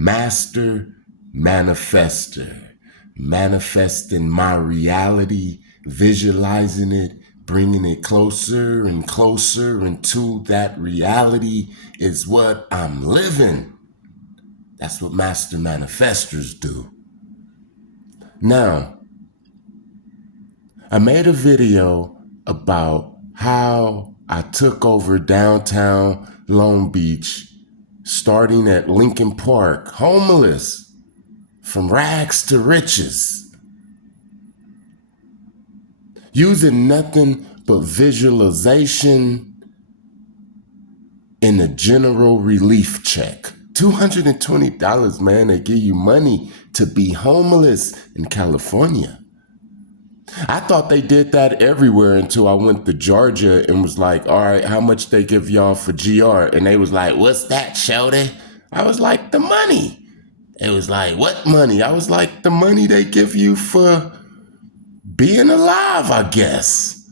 master manifester, manifesting my reality, visualizing it, bringing it closer and closer into that reality is what I'm living. That's what master manifestors do. Now, I made a video about how I took over downtown Long Beach, starting at Lincoln Park, homeless, from rags to riches, using nothing but visualization and a general relief check. $220, man, they give you money to be homeless in California. I thought they did that everywhere until I went to Georgia and was like, all right, how much they give y'all for GR? And they was like, what's that, shawty? I was like, the money. It was like, what money? I was like, the money they give you for being alive, I guess.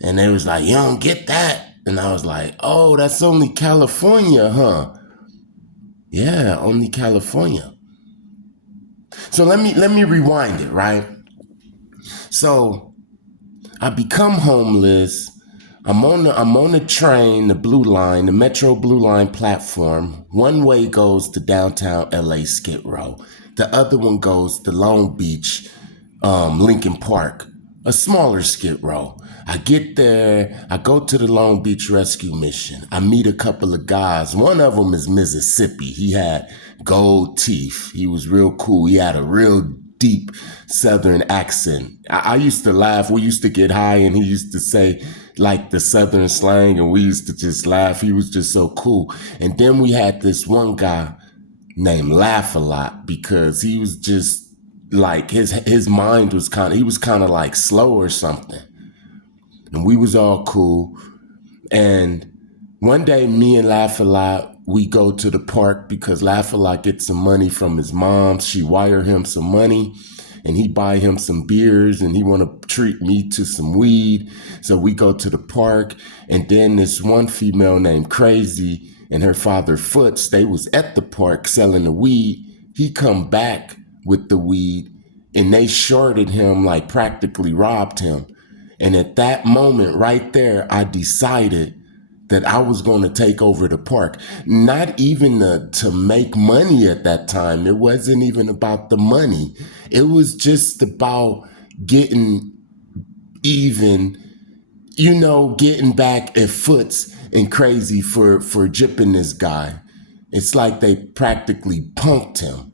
And they was like, you don't get that. And I was like, oh, that's only California, huh? Yeah, only California. So let me rewind it, right? So I become homeless. I'm on the train, the Blue Line, the Metro Blue Line platform. One way goes to downtown LA Skid Row. The other one goes to Long Beach, Lincoln Park, a smaller Skid Row. I get there, I go to the Long Beach Rescue Mission. I meet a couple of guys. One of them is Mississippi. He had gold teeth. He was real cool. He had a real deep Southern accent. I used to laugh. We used to get high and he used to say like the Southern slang and we used to just laugh. He was just so cool. And then we had this one guy named Laugh a Lot because he was just like his mind was he was kind of like slow or something. And we was all cool. And one day me and Laugh a Lot, we go to the park because Laugh a Lot gets some money from his mom. She wire him some money and he buy him some beers and he want to treat me to some weed. So we go to the park and then this one female named Crazy and her father Foots, they was at the park selling the weed. He come back with the weed and they shorted him, like practically robbed him. And at that moment right there, I decided that I was going to take over the park. Not even to make money at that time. It wasn't even about the money. It was just about getting even, getting back at Foots and Crazy for gypping this guy. It's like they practically punked him.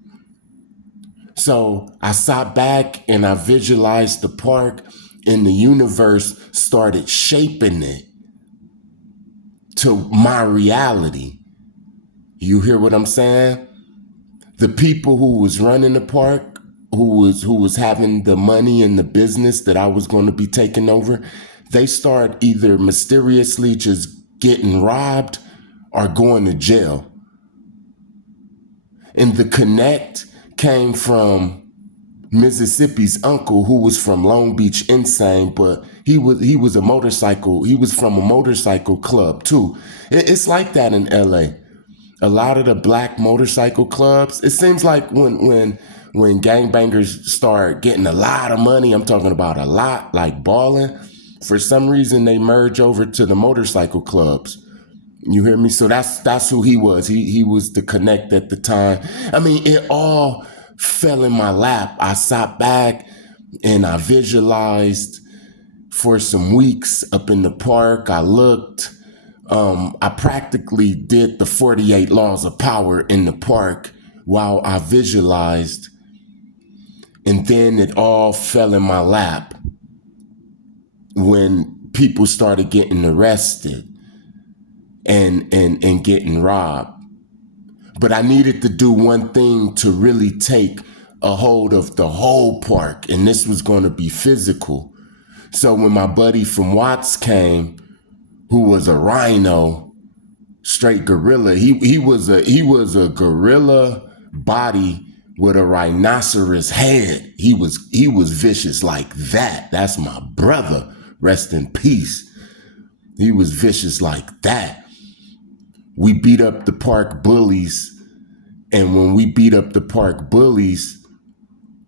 So I sat back and I visualized the park and the universe started shaping it to my reality. You hear what I'm saying? The people who was running the park, who was having the money and the business that I was going to be taking over, they start either mysteriously just getting robbed or going to jail. And the connect came from Mississippi's uncle, who was from Long Beach Insane, but he was a motorcycle. He was from a motorcycle club too. It's like that in LA. A lot of the black motorcycle clubs, it seems like when gangbangers start getting a lot of money, I'm talking about a lot, like balling, for some reason they merge over to the motorcycle clubs. You hear me? So that's who he was. He was the connect at the time. I mean, it all fell in my lap. I sat back and I visualized for some weeks up in the park. I looked. I practically did the 48 laws of power in the park while I visualized. And then it all fell in my lap when people started getting arrested and getting robbed. But I needed to do one thing to really take a hold of the whole park, and this was going to be physical. So when my buddy from Watts came, who was a rhino, straight gorilla, he was a gorilla body with a rhinoceros head. He was vicious like that. That's my brother. Rest in peace. He was vicious like that. We beat up the park bullies And when we beat up the park bullies,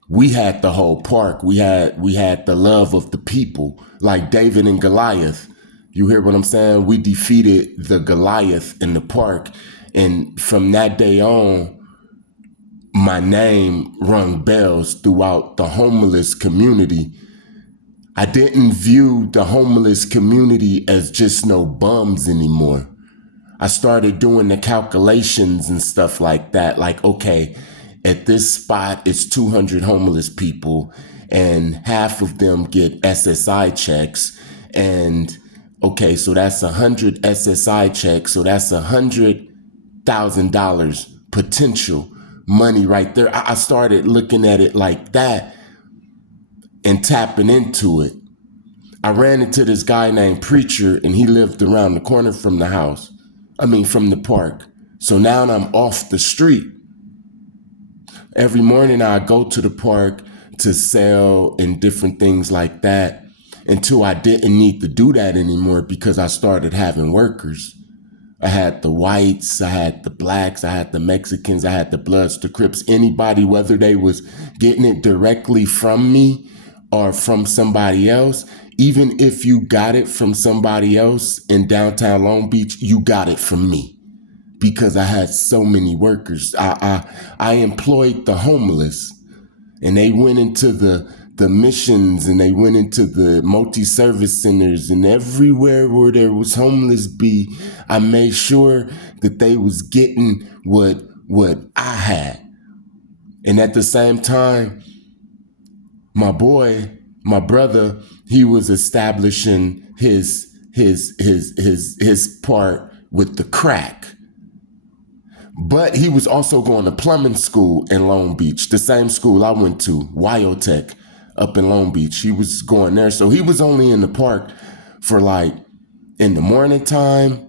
we had the whole park. We had the love of the people, like David and Goliath. You hear what I'm saying? We defeated the Goliath in the park. And from that day on, my name rung bells throughout the homeless community. I didn't view the homeless community as just no bums anymore. I started doing the calculations and stuff like that. Like, okay, at this spot, it's 200 homeless people and half of them get SSI checks. And okay, so that's 100 SSI checks. So that's $100,000 potential money right there. I started looking at it like that and tapping into it. I ran into this guy named Preacher, and he lived around the corner from the house. From the park. So now I'm off the street. Every morning I go to the park to sell and different things like that, until I didn't need to do that anymore because I started having workers. I had the whites, I had the blacks, I had the Mexicans, I had the Bloods, the Crips, anybody, whether they was getting it directly from me or from somebody else. Even if you got it from somebody else in downtown Long Beach, you got it from me because I had so many workers. I employed the homeless, and they went into the missions, and they went into the multi-service centers, and everywhere where there was homeless I made sure that they was getting what I had. And at the same time, my brother, he was establishing his part with the crack. But he was also going to plumbing school in Long Beach, the same school I went to, Wyotech, up in Long Beach. He was going there. So he was only in the park for like in the morning time.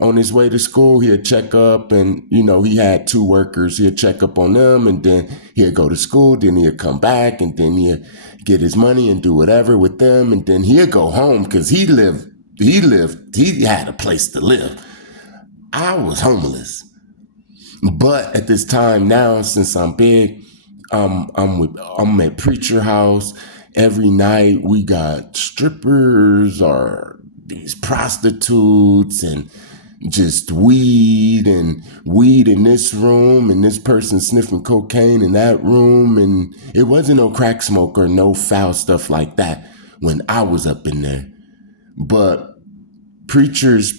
On his way to school, he'd check up, and, he had 2 workers. He'd check up on them, and then he'd go to school. Then he'd come back, and then he'd get his money and do whatever with them. And then he'd go home because he had a place to live. I was homeless. But at this time now, since I'm big, I'm at Preacher House. Every night we got strippers or these prostitutes and just weed in this room, and this person sniffing cocaine in that room. And it wasn't no crack smoke or no foul stuff like that when I was up in there. But Preacher's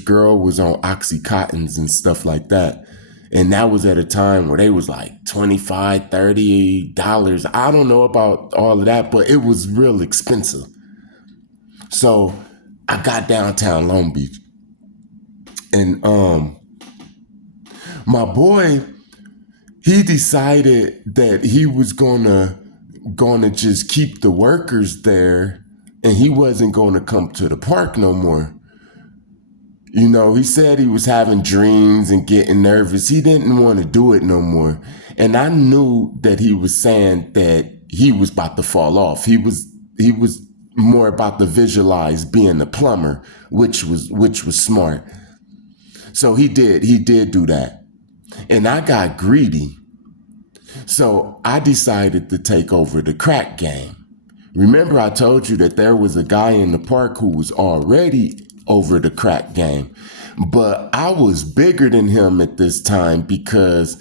girl was on Oxycontins and stuff like that. And that was at a time where they was like $25, $30. I don't know about all of that, but it was real expensive. So I got downtown Long Beach. And my boy, he decided that he was gonna just keep the workers there, and he wasn't gonna come to the park no more. He said he was having dreams and getting nervous. He didn't want to do it no more. And I knew that he was saying that he was about to fall off. He was more about to visualize being a plumber, which was smart. So he did do that. And I got greedy. So I decided to take over the crack game. Remember, I told you that there was a guy in the park who was already over the crack game. But I was bigger than him at this time because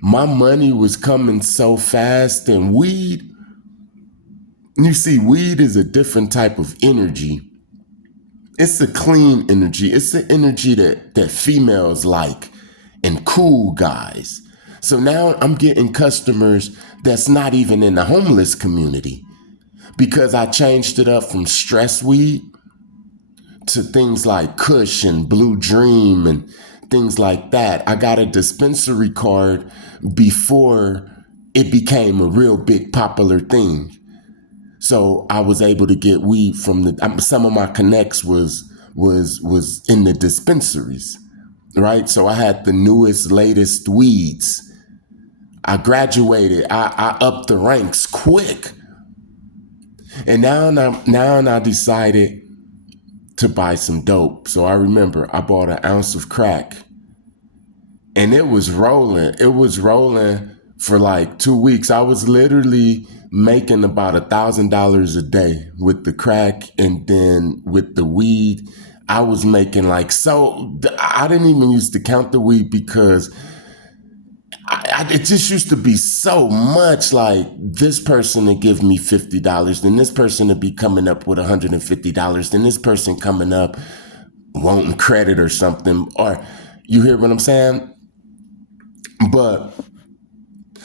my money was coming so fast. And weed, you see, weed is a different type of energy. It's a clean energy. It's the energy that females like and cool guys. So now I'm getting customers that's not even in the homeless community because I changed it up from stress weed to things like Kush and Blue Dream and things like that. I got a dispensary card before it became a real big popular thing. So I was able to get weed from some of my connects was in the dispensaries, right? So I had the newest, latest weeds. I graduated. I upped the ranks quick. And now I decided to buy some dope. So I remember I bought an ounce of crack, and it was rolling. It was rolling for like 2 weeks. I was literally making about $1,000 a day with the crack, and then with the weed, I was making like, so I didn't even used to count the weed because it just used to be so much. Like, this person to give me $50, then this person to be coming up with $150, then this person coming up wanting credit or something, or you hear what I'm saying? But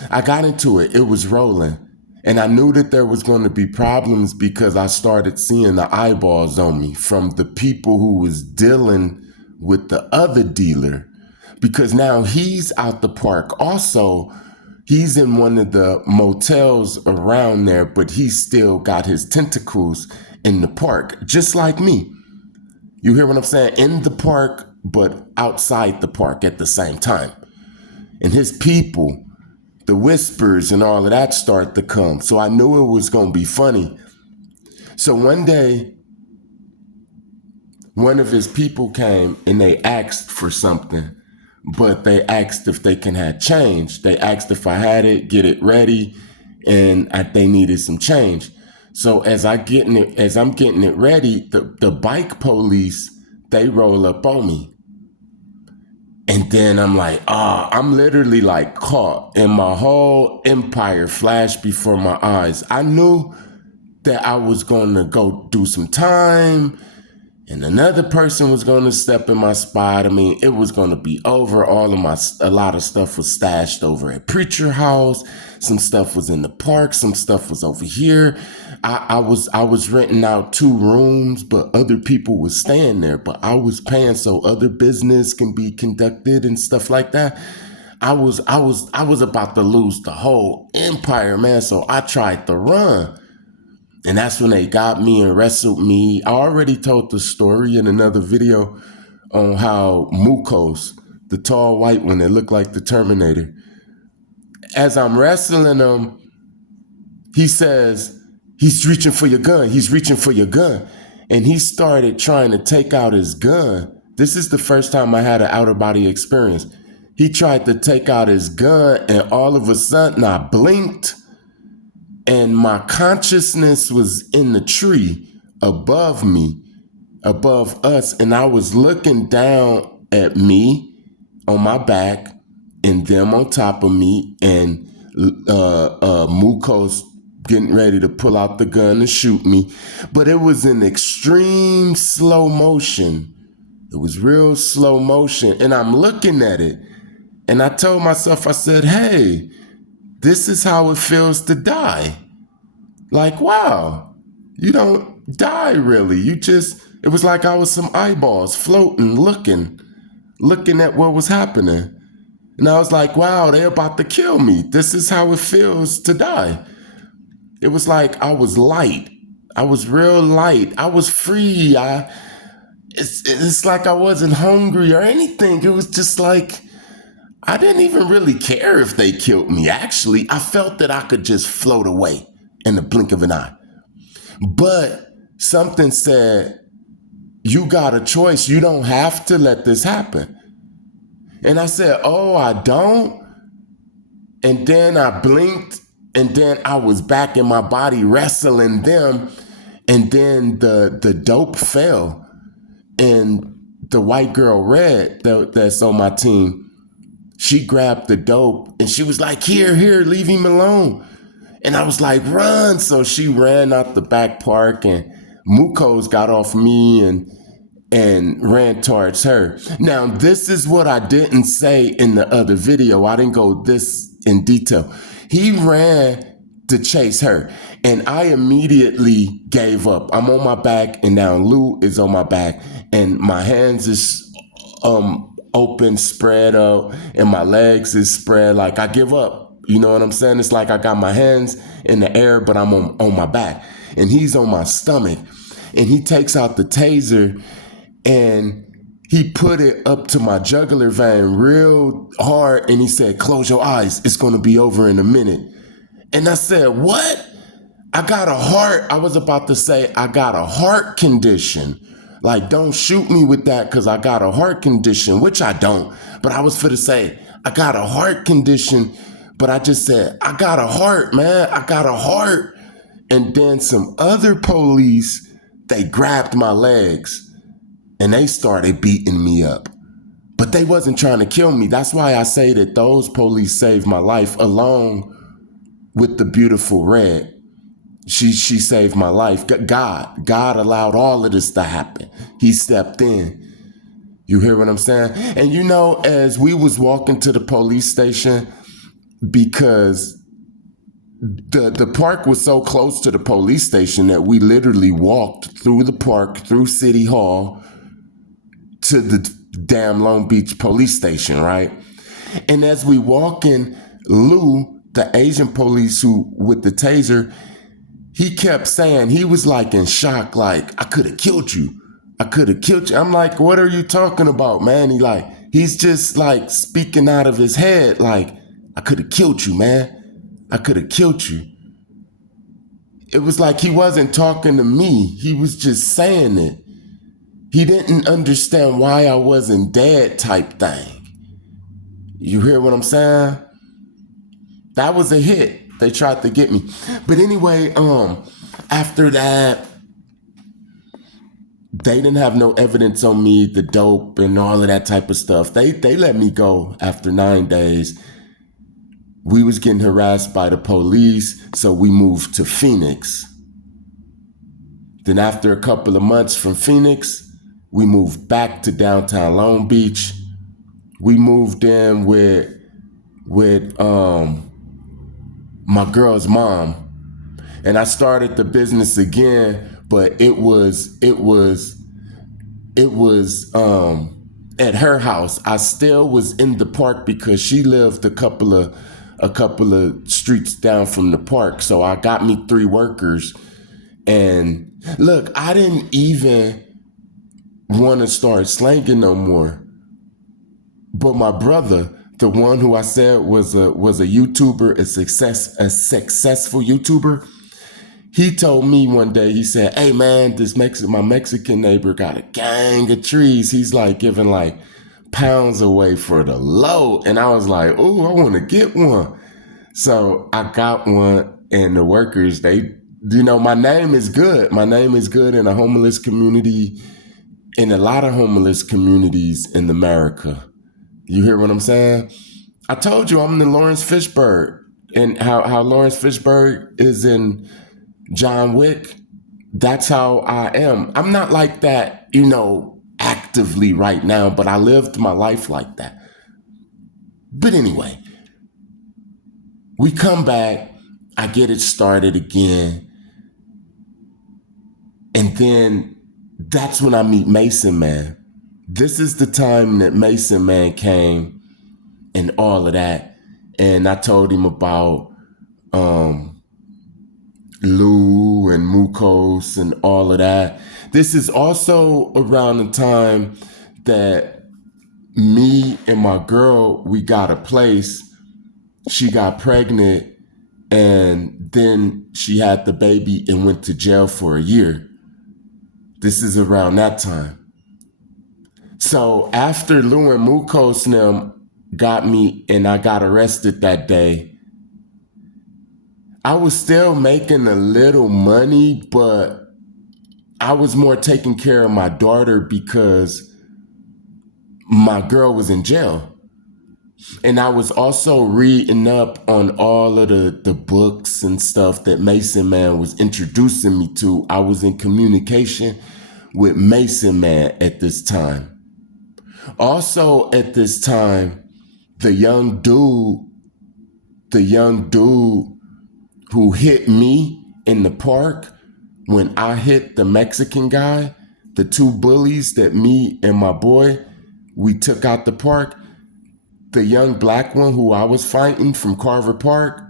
I got into it. It was rolling. And I knew that there was going to be problems because I started seeing the eyeballs on me from the people who was dealing with the other dealer. Because now he's out the park. Also, he's in one of the motels around there, but he's still got his tentacles in the park, just like me. You hear what I'm saying? In the park, but outside the park at the same time. And his people, the whispers and all of that start to come. So I knew it was going to be funny. So one day, one of his people came and they asked for something, but they asked if they can have change. They asked if I had it, get it ready, and they needed some change. So as I'm getting it ready, the bike police, they roll up on me. And then I'm like, I'm literally like caught, and my whole empire flashed before my eyes. I knew that I was going to go do some time, and another person was going to step in my spot. I mean, it was going to be over. A lot of stuff was stashed over at Preacher House. Some stuff was in the park. Some stuff was over here. I was renting out 2 rooms, but other people was staying there. But I was paying so other business can be conducted and stuff like that. I was about to lose the whole empire, man. So I tried to run. And that's when they got me and wrestled me. I already told the story in another video on how Mukos, the tall white one that looked like the Terminator, as I'm wrestling him, he says, he's reaching for your gun. He's reaching for your gun. And he started trying to take out his gun. This is the first time I had an outer body experience. He tried to take out his gun, and all of a sudden I blinked, and my consciousness was in the tree above me, above us. And I was looking down at me on my back and them on top of me, and Mukos getting ready to pull out the gun and shoot me. But it was in extreme slow motion. It was real slow motion. And I'm looking at it. And I told myself, I said, hey, this is how it feels to die. Like, wow, you don't die really. It was like I was some eyeballs floating, looking at what was happening. And I was like, wow, they're about to kill me. This is how it feels to die. It was like I was light. I was real light. I was free. It's like I wasn't hungry or anything. It was just like, I didn't even really care if they killed me. Actually, I felt that I could just float away in the blink of an eye. But something said, you got a choice. You don't have to let this happen. And I said, oh, I don't. And then I blinked, and then I was back in my body wrestling them. And then the dope fell. And the white girl, Red, that's on my team, she grabbed the dope and she was like, here, leave him alone. And I was like, run. So she ran out the back park, and Mukos got off me and ran towards her. Now, this is what I didn't say in the other video. I didn't go this in detail. He ran to chase her, and I immediately gave up. I'm on my back, and now Lou is on my back, and my hands is open, spread out, and my legs is spread. Like, I give up. You know what I'm saying? It's like I got my hands in the air, but I'm on my back, and he's on my stomach. And he takes out the taser, and he put it up to my jugular vein real hard, and he said, close your eyes. It's going to be over in a minute. And I said, what? I was about to say, I got a heart condition. Like, don't shoot me with that because I got a heart condition, which I don't. But I was for to say, I got a heart condition. But I just said, I got a heart, man. I got a heart. And then some other police, they grabbed my legs and they started beating me up. But they wasn't trying to kill me. That's why I say that those police saved my life along with the beautiful red. She saved my life. God allowed all of this to happen. He stepped in. You hear what I'm saying? And you know, as we was walking to the police station, because the park was so close to the police station that we literally walked through the park, through City Hall, to the damn Long Beach police station, right? And as we walking, Lou, the Asian police who with the taser, he kept saying, he was like in shock, like, I could have killed you. I could have killed you. I'm like, what are you talking about, man? He's just like speaking out of his head, like, I could have killed you, man. I could have killed you. It was like he wasn't talking to me. He was just saying it. He didn't understand why I wasn't dead type thing. You hear what I'm saying? That was a hit. They tried to get me. But anyway, after that, they didn't have no evidence on me, the dope and all of that type of stuff. They let me go after 9 days. We was getting harassed by the police, so we moved to Phoenix. Then after a couple of months from Phoenix, we moved back to downtown Long Beach. We moved in with my girl's mom, and I started the business again, but it was at her house. I still was in the park because she lived a couple of streets down from the park. So I got me 3 workers. And look, I didn't even want to start slanging no more. But my brother, the one who I said was a YouTuber, a successful YouTuber, he told me one day, he said, hey man, my Mexican neighbor got a gang of trees. He's like giving like pounds away for the load. And I was like, oh, I want to get one. So I got one, and the workers, my name is good. My name is good in a homeless community, in a lot of homeless communities in America. You hear what I'm saying? I told you I'm the Lawrence Fishburne, and how Lawrence Fishburne is in John Wick. That's how I am. I'm not like that, actively right now, but I lived my life like that. But anyway, we come back, I get it started again, and then that's when I meet Mason Man. This is the time that Mason Man came and all of that. And I told him about Lou and Mukos and all of that. This is also around the time that me and my girl, we got a place. She got pregnant, and then she had the baby and went to jail for a year. This is around that time. So after Lou and Mukos and them got me and I got arrested that day, I was still making a little money, but I was more taking care of my daughter because my girl was in jail. And I was also reading up on all of the books and stuff that Mason Man was introducing me to. I was in communication with Mason Man at this time. Also at this time, the young dude who hit me in the park when I hit the Mexican guy, the 2 bullies that me and my boy, we took out the park, the young black one who I was fighting from Carver Park,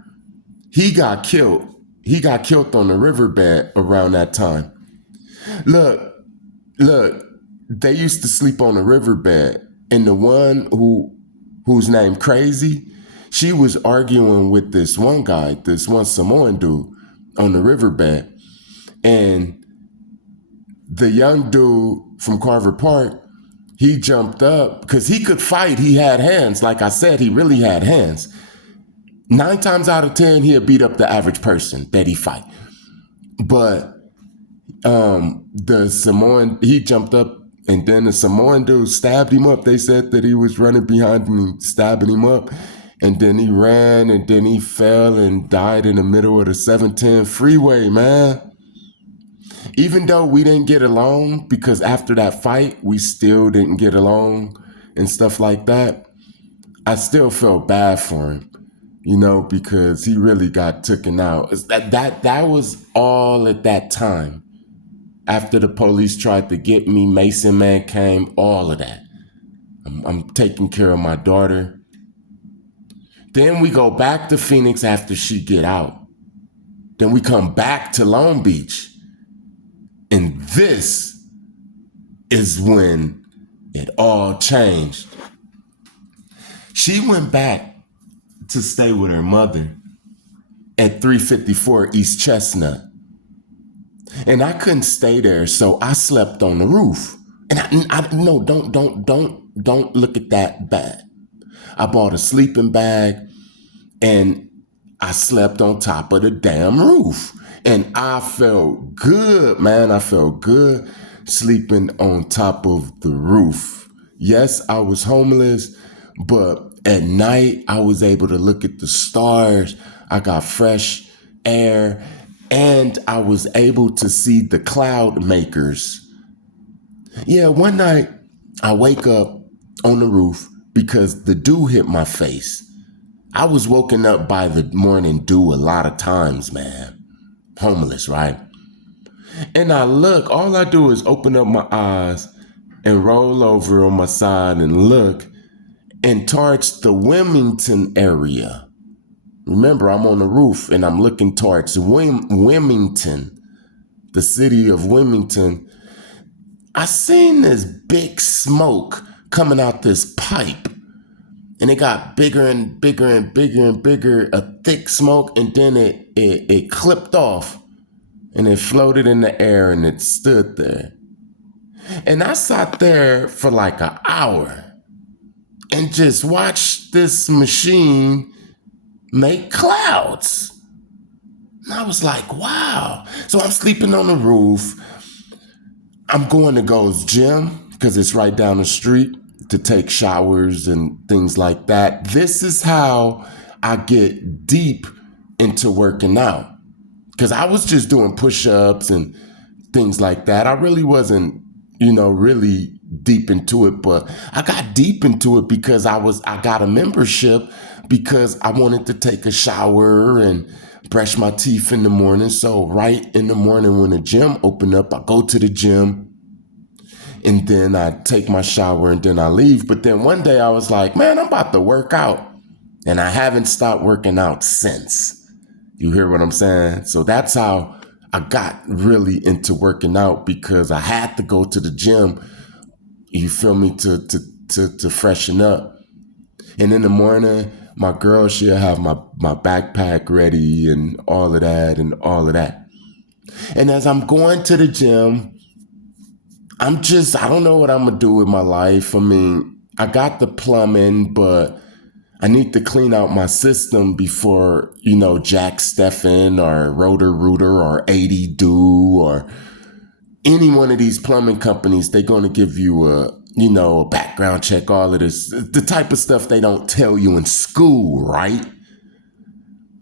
he got killed. He got killed on the riverbed around that time. Look, they used to sleep on the riverbed, and the one who's named Crazy, she was arguing with this one guy, this one Samoan dude on the riverbed. And the young dude from Carver Park, he jumped up because he could fight. He had hands. Like I said, he really had hands. 9 times out of 10, he'll beat up the average person that he fight. But the Samoan, he jumped up, and then the Samoan dude stabbed him up. They said that he was running behind him, stabbing him up. And then he ran, and then he fell and died in the middle of the 710 freeway, man. Even though we didn't get along, because after that fight, we still didn't get along and stuff like that, I still felt bad for him, because he really got taken out. That was all at that time. After the police tried to get me, Mason Man came, all of that. I'm taking care of my daughter. Then we go back to Phoenix after she get out. Then we come back to Long Beach. And this is when it all changed. She went back to stay with her mother at 354 East Chestnut. And I couldn't stay there, so I slept on the roof. And don't look at that bad. I bought a sleeping bag and I slept on top of the damn roof. And I felt good, man. I felt good sleeping on top of the roof. Yes, I was homeless, but at night I was able to look at the stars. I got fresh air and I was able to see the cloud makers. Yeah, one night I wake up on the roof because the dew hit my face. I was woken up by the morning dew a lot of times, man. Homeless, right? And I look, all I do is open up my eyes and roll over on my side and look, and towards the Wilmington area. Remember, I'm on the roof and I'm looking towards Wilmington, the city of Wilmington. I seen this big smoke coming out this pipe. And it got bigger and bigger and bigger and bigger, a thick smoke, and then it clipped off and it floated in the air and it stood there. And I sat there for like an hour and just watched this machine make clouds. And I was like, wow. So I'm sleeping on the roof. I'm going to Gold's Gym because it's right down the street to take showers and things like that. This is how I get deep into working out. Because I was just doing push-ups and things like that. I really wasn't, really deep into it, but I got deep into it because I got a membership because I wanted to take a shower and brush my teeth in the morning. So right in the morning when the gym opened up, I go to the gym and then I take my shower and then I leave. But then one day I was like, man, I'm about to work out. And I haven't stopped working out since. You hear what I'm saying? So that's how I got really into working out, because I had to go to the gym, you feel me, to freshen up. And in the morning, my girl, she'll have my backpack ready and all of that and all of that. And as I'm going to the gym, I don't know what I'm going to do with my life. I mean, I got the plumbing, but I need to clean out my system before, Jack Steffen or Roto-Rooter or 80 Do or any one of these plumbing companies. They're going to give you a background check, all of this, the type of stuff they don't tell you in school, right?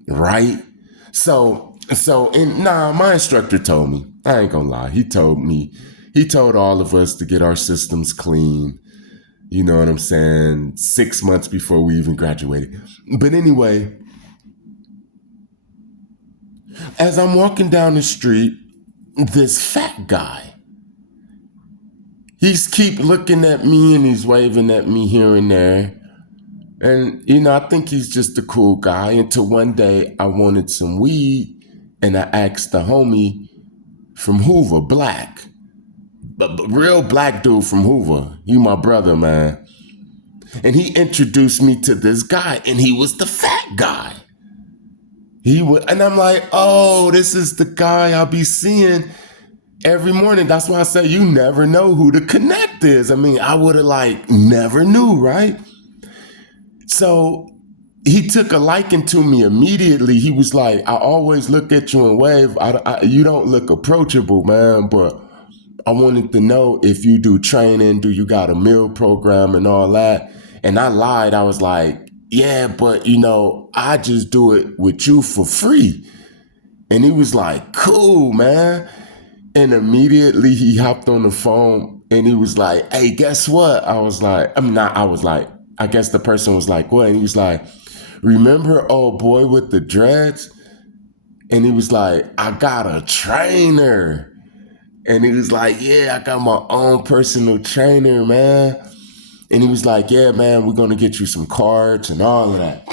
Right? So my instructor told me, I ain't gonna lie. He told all of us to get our systems clean. You know what I'm saying? 6 months before we even graduated. But anyway, as I'm walking down the street, this fat guy, he's keep looking at me and he's waving at me here and there. And, I think he's just a cool guy, until one day I wanted some weed and I asked the homie from Hoover, black. But real black dude from Hoover. He my brother, man. And he introduced me to this guy, and he was the fat guy. And I'm like, oh, this is the guy I'll be seeing every morning. That's why I say you never know who the connect is. I mean, I would have like never knew, right? So he took a liking to me immediately. He was like, I always look at you and wave. You don't look approachable, man, but I wanted to know if you do training, do you got a meal program and all that? And I lied. I was like, yeah, but I just do it with you for free. And he was like, cool, man. And immediately he hopped on the phone and he was like, hey, guess what? I was like, I guess the person was like, what? And he was like, remember old boy with the dreads? And he was like, I got a trainer. And he was like, yeah, I got my own personal trainer, man. And he was like, yeah, man, we're going to get you some cards and all of that.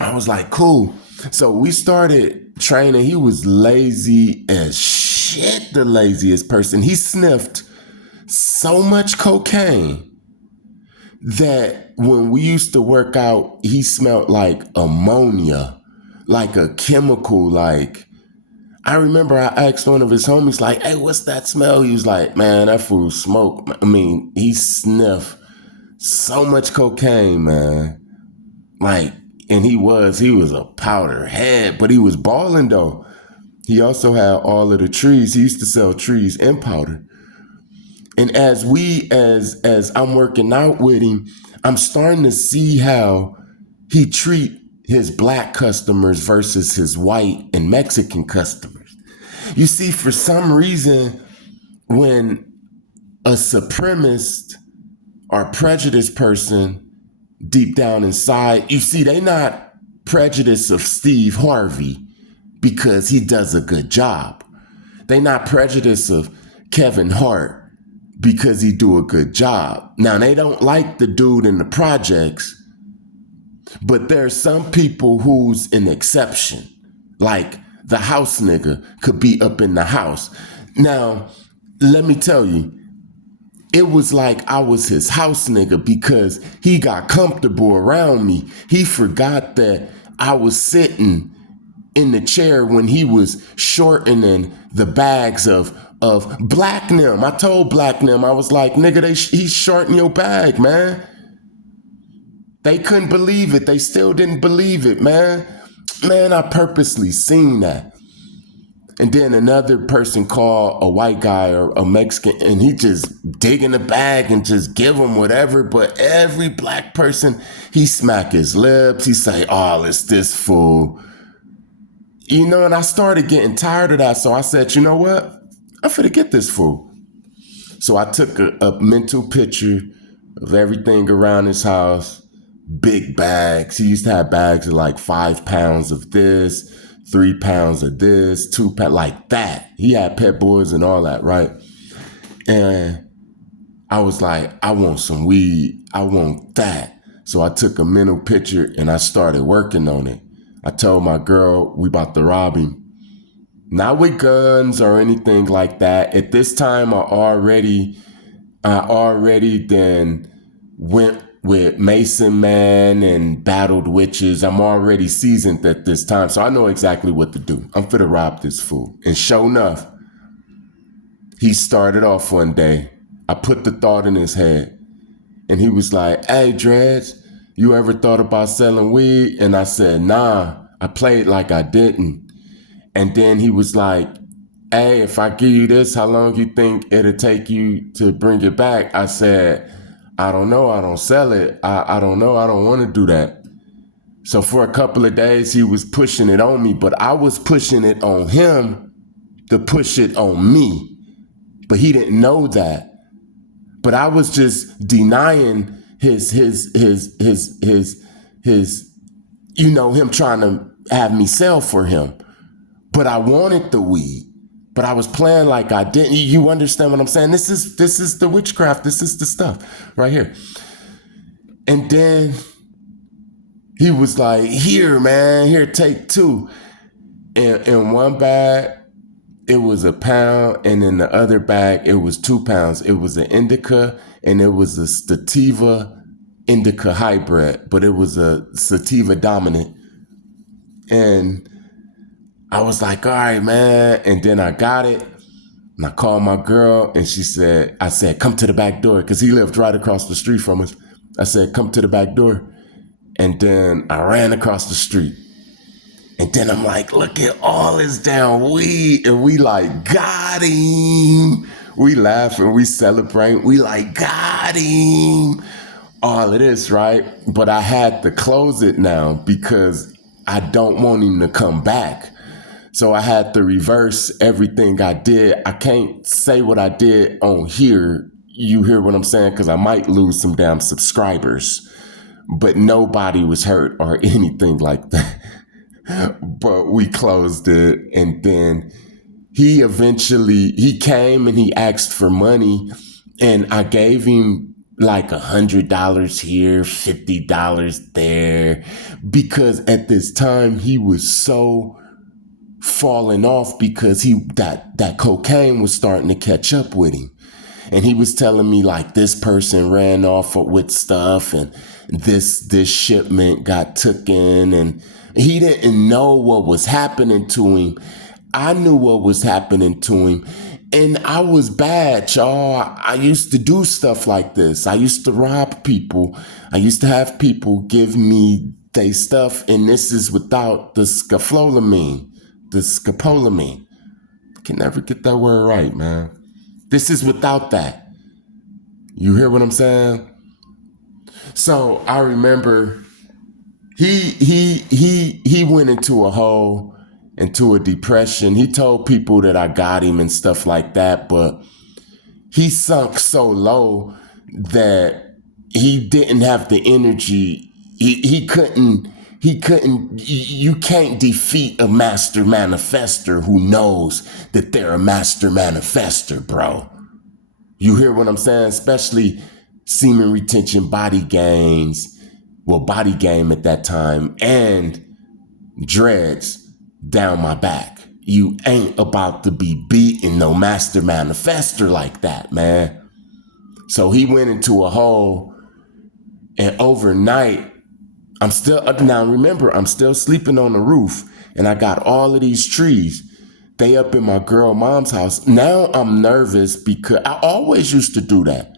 I was like, cool. So we started training. He was lazy as shit, the laziest person. He sniffed so much cocaine that when we used to work out, he smelled like ammonia, like a chemical. Like, I remember I asked one of his homies, like, hey, what's that smell? He was like, man, that fool smoke. I mean, he sniffed so much cocaine, man. Like, and he was a powder head, but he was balling though. He also had all of the trees. He used to sell trees and powder. And as I'm working out with him, I'm starting to see how he treat his black customers versus his white and Mexican customers. You see, for some reason, when a supremacist or prejudiced person deep down inside, you see, they not prejudiced of Steve Harvey because he does a good job. They not prejudiced of Kevin Hart because he do a good job. Now, they don't like the dude in the projects, but there's some people who's an exception. Like the house nigga could be up in the house. Now, let me tell you, it was like I was his house nigga because he got comfortable around me. He forgot that I was sitting in the chair when he was shortening the bags of Black Nim. I told Black Nim, I was like, nigga, he's shorting your bag, man. They couldn't believe it. They still didn't believe it, man. Man, I purposely seen that. And then another person called a white guy or a Mexican, and he just dig in the bag and just give him whatever. But every black person, he smack his lips. He say, oh, it's this fool. And I started getting tired of that. So I said, you know what? I'm finna get this fool. So I took a mental picture of everything around his house, big bags. He used to have bags of like 5 pounds of this, 3 pounds of this, 2 pounds, like that. He had pet boys and all that, right? And I was like, I want some weed. I want that. So I took a mental picture and I started working on it. I told my girl, we about to rob him. Not with guns or anything like that. At this time, I already then went with Mason Man and battled witches. I'm already seasoned at this time, so I know exactly what to do. I'm finna rob this fool. And sure enough, he started off one day. I put the thought in his head, and he was like, hey, Dreads, you ever thought about selling weed? And I said, nah, I played like I didn't. And then he was like, hey, if I give you this, how long you think it'll take you to bring it back? I said, I don't know. I don't sell it. I don't know. I don't want to do that. So for a couple of days, he was pushing it on me, but I was pushing it on him to push it on me. But he didn't know that. But I was just denying his him trying to have me sell for him. But I wanted the weed. But I was playing like I didn't. You understand what I'm saying? This is the witchcraft. This is the stuff right here. And then he was like, here, man, here, take 2. And in one bag, it was a pound. And in the other bag, it was 2 pounds. It was an indica and it was a sativa indica hybrid, but it was a sativa dominant. And I was like, all right, man. And then I got it. And I called my girl and I said, come to the back door, because he lived right across the street from us. I said, come to the back door. And then I ran across the street. And then I'm like, look at all this damn weed. And we like, got him. We laugh and we celebrate. We like, got him. All of this, right? But I had to close it now because I don't want him to come back. So I had to reverse everything I did. I can't say what I did on here. You hear what I'm saying? Because I might lose some damn subscribers. But nobody was hurt or anything like that. But we closed it. And then he came and he asked for money. And I gave him like $100 here, $50 there. Because at this time he was so falling off because that cocaine was starting to catch up with him. And he was telling me like this person ran off with stuff and this shipment got taken, and he didn't know what was happening to him. I knew what was happening to him. And I was bad, y'all. I used to do stuff like this. I used to rob people. I used to have people give me their stuff, and this is without the scopolamine. The scopolamine. I can never get that word right, man. This is without that. You hear what I'm saying? So I remember he went into a hole, into a depression. He told people that I got him and stuff like that, but he sunk so low that he didn't have the energy. He couldn't, you can't defeat a master manifester who knows that they're a master manifester, bro. You hear what I'm saying? Especially semen retention, body gains, body game at that time, and dreads down my back. You ain't about to be beating no master manifester like that, man. So he went into a hole, and overnight, I'm still sleeping on the roof, and I got all of these trees. They up in my girl mom's house. Now I'm nervous because I always used to do that.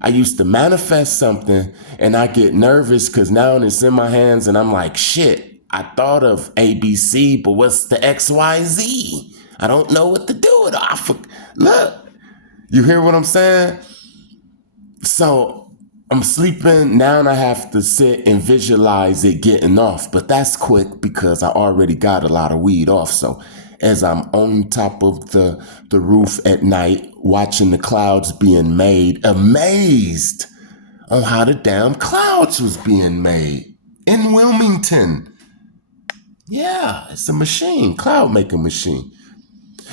I used to manifest something and I get nervous because now it's in my hands and I'm like, shit, I thought of ABC, but what's the XYZ? I don't know what to do with it. Look, you hear what I'm saying? So I'm sleeping now and I have to sit and visualize it getting off, but that's quick because I already got a lot of weed off. So as I'm on top of the roof at night, watching the clouds being made, amazed on how the damn clouds was being made in Wilmington. Yeah, it's a machine, cloud making machine.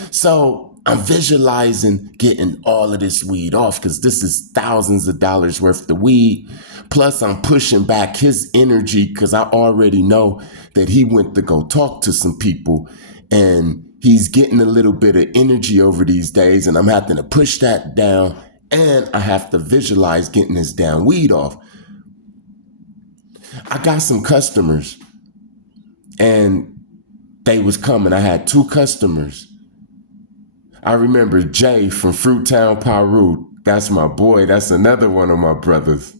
So I'm visualizing getting all of this weed off because this is thousands of dollars worth of weed. Plus I'm pushing back his energy because I already know that he went to go talk to some people and he's getting a little bit of energy over these days, and I'm having to push that down, and I have to visualize getting this damn weed off. I got some customers, and they was coming. I had 2 customers. I remember Jay from Fruittown, Peru. That's my boy. That's another one of my brothers.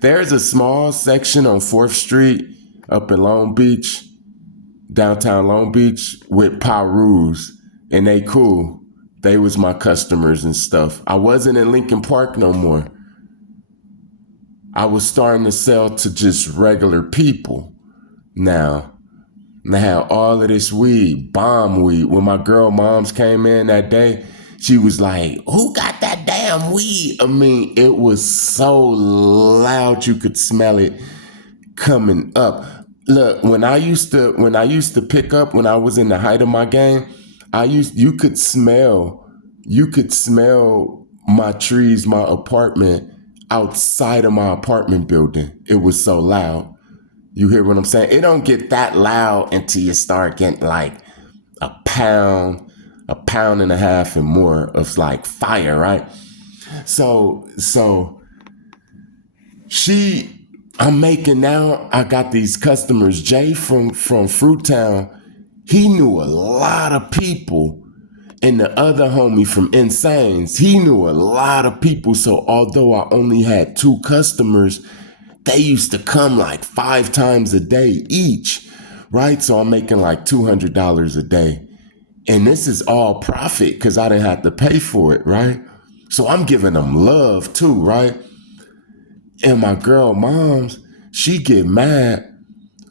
There's a small section on 4th Street up in Long Beach, downtown Long Beach, with Perus, and they cool. They was my customers and stuff. I wasn't in Lincoln Park no more. I was starting to sell to just regular people now. And I had all of this weed, bomb weed. When my girl moms came in that day, she was like, who got that damn weed? I mean, it was so loud you could smell it coming up. Look, when I used to pick up, when I was in the height of my game, you could smell my trees, my apartment outside of my apartment building. It was so loud. You hear what I'm saying? It don't get that loud until you start getting like a pound and a half and more of like fire, right? So I'm making now, I got these customers. Jay from Fruittown, he knew a lot of people. And the other homie from Insanes, he knew a lot of people. So although I only had 2 customers, they used to come like 5 times a day each, right? So I'm making like $200 a day. And this is all profit because I didn't have to pay for it, right? So I'm giving them love too, right? And my girl moms, she get mad.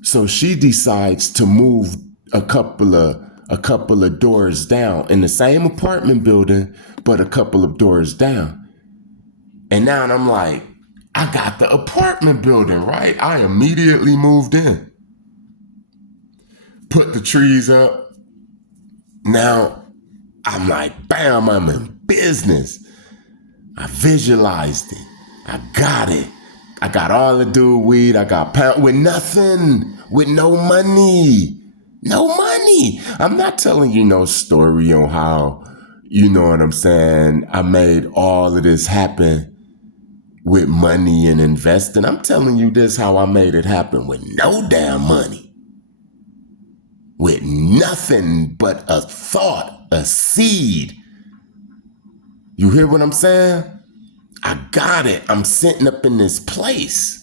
So she decides to move a couple of doors down in the same apartment building, but a couple of doors down. And now I'm like, I got the apartment building, right? I immediately moved in, put the trees up. Now I'm like, bam, I'm in business. I visualized it. I got it. I got all the dude weed. I got pound with nothing, with no money. No money. I'm not telling you no story on how, you know what I'm saying, I made all of this happen with money and investing. I'm telling you this how I made it happen with no damn money. With nothing but a thought, a seed. You hear what I'm saying? I got it. I'm sitting up in this place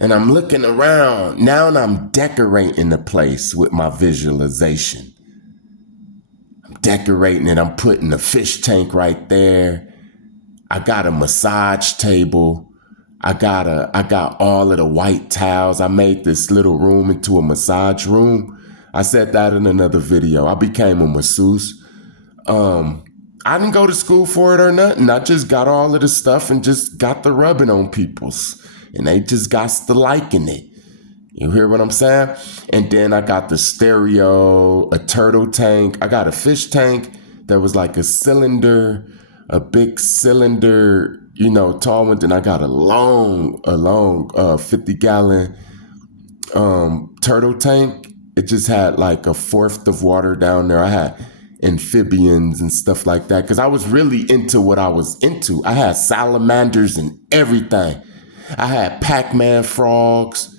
and I'm looking around. Now I'm decorating the place with my visualization. I'm decorating it. I'm putting a fish tank right there. I got a massage table. I got all of the white towels. I made this little room into a massage room. I said that in another video. I became a masseuse. I didn't go to school for it or nothing. I just got all of the stuff and just got the rubbing on people's. And they just got to liking it. You hear what I'm saying? And then I got the stereo, a turtle tank. I got a fish tank that was like a cylinder, a big cylinder, you know, tall one. Then I got a long 50-gallon turtle tank. It just had like a fourth of water down there. I had amphibians and stuff like that because I was really into what I was into. I had salamanders and everything. I had Pac-Man frogs.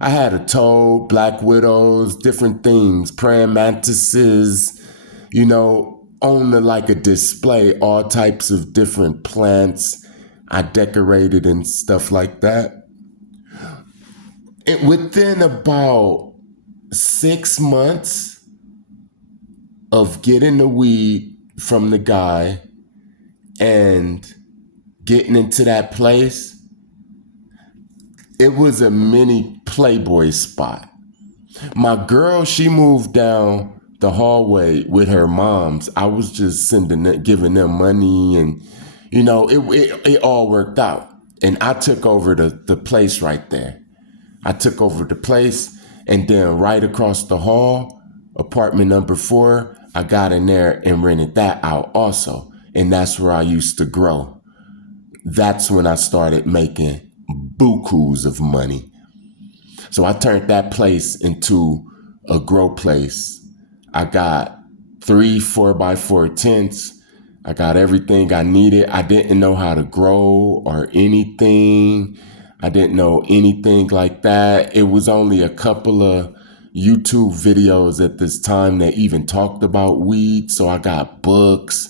I had a toad, black widows, different things, praying mantises, you know, on like a display, all types of different plants. I decorated and stuff like that. And within about 6 months of getting the weed from the guy and getting into that place, it was a mini Playboy spot. My girl, she moved down the hallway with her moms. I was just giving them money, and you know, it all worked out. And I took over the place right there. I took over the place, and then right across the hall, apartment number 4, I got in there and rented that out also. And that's where I used to grow. That's when I started making bukus of money. So I turned that place into a grow place. I got 3 4x4 tents. I got everything I needed. I didn't know how to grow or anything. I didn't know anything like that. It was only a couple of YouTube videos at this time that even talked about weed. So I got books.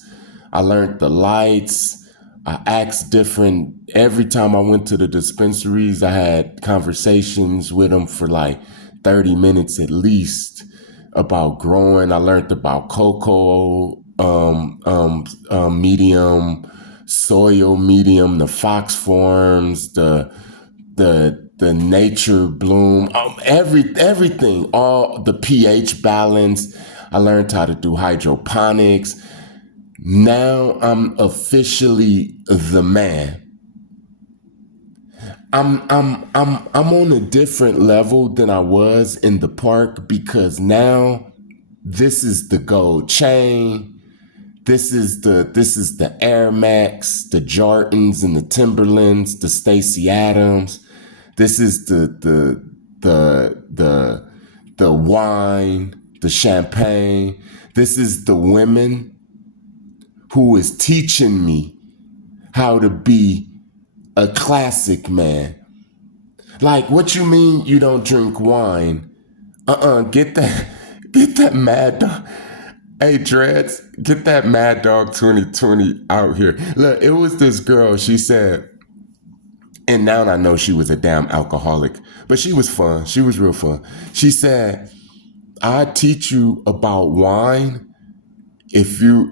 I learned the lights. I asked every time I went to the dispensaries, I had conversations with them for like 30 minutes at least about growing. I learned about cocoa, medium, soil medium, the fox forms, the nature bloom, everything, all the pH balance. I learned how to do hydroponics. Now I'm officially the man. I'm on a different level than I was in the park because now this is the gold chain. This is the Air Max, the Jordans and the Timberlands, the Stacey Adams. This is the wine, the champagne. This is the women who is teaching me how to be a classic man. Like, what you mean you don't drink wine? Get that mad dog. Hey, Dreads, get that Mad Dog 2020 out here. Look, it was this girl. She said, and now I know she was a damn alcoholic, but she was fun. She was real fun. She said, "I teach you about wine if you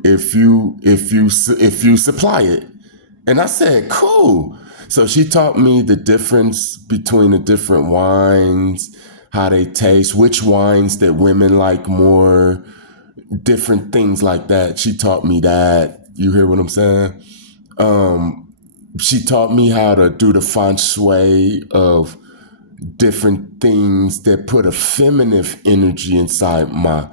supply it." And I said, "Cool." So she taught me the difference between the different wines, how they taste, which wines that women like more, different things like that. She taught me that. You hear what I'm saying? She taught me how to do the feng shui of different things that put a feminine energy inside my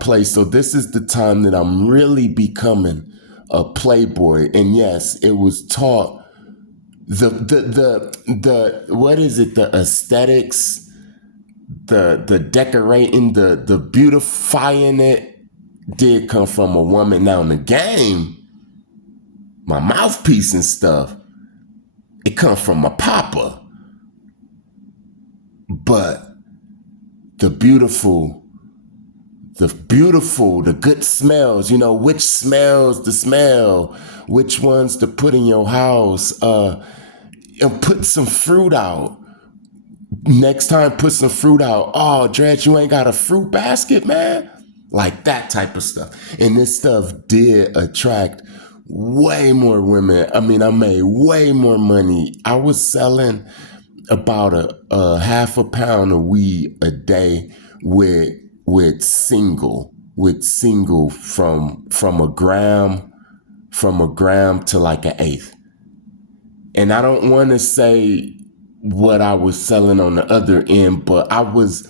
place. So this is the time that I'm really becoming a playboy. And yes, it was taught the what is it, the aesthetics, the decorating, the beautifying it did come from a woman. Now in the game, my mouthpiece and stuff, it comes from my papa. But the the good smells, which smells to smell, which ones to put in your house, and put some fruit out. Next time, put some fruit out. Oh, Dredge, you ain't got a fruit basket, man? Like that type of stuff. And this stuff did attract way more women. I mean, I made way more money. I was selling about a half a pound of weed a day with single from a gram to like an eighth. And I don't want to say what I was selling on the other end, but I was